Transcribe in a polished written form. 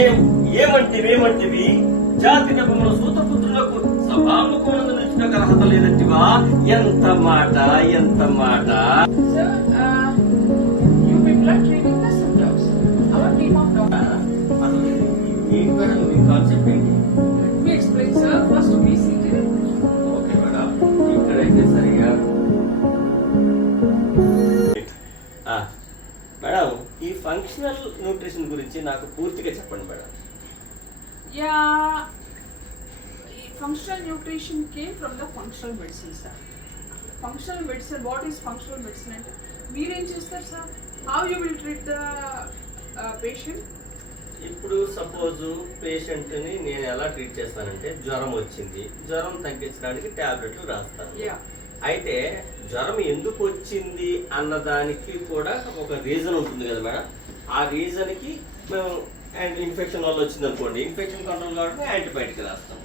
ఏమంటివి జాతి నెపముల సూతపుత్రులకు సభాముఖమునందు నిలిచిన అర్హత లేదంటివా? ఎంత మాట! Sir, you people are treating us as dogs. Our team of dogs. అసలు ఏంటి మేడం మీ కాన్సెప్ట్ ఏంటి? Let me explain, sir. First, be seated. Okay madam, ఇక్కడైతే సరిగా మేడం ఈ ఫంక్షనల్ న్యూట్రిషన్ గురించి నాకు పూర్తిగా చెప్పండి madam. Yeah, functional nutrition came from the functional medicine, sir. Functional medicine, what is functional medicine? And మీరేం చేస్తారు sir? How you will treat the patient? ఇప్పుడు సపోజ్ పేషెంట్ని నేను ఎలా ట్రీట్ చేస్తానంటే, జ్వరం వచ్చింది, జ్వరం తగ్గించడానికి టాబ్లెట్లు రాస్తాను. Yeah. అయితే జ్వరం ఎందుకు వచ్చింది అన్నదానికి కూడా ఒక రీజన్ ఉంటుంది కదా మేడం. ఆ రీజన్కి మేము ఇన్ఫెక్షన్ వల్ల వచ్చింది అనుకోండి, ఇన్ఫెక్షన్ కంట్రోల్ కాబట్టి యాంటీబయాటిక్ రాస్తాం.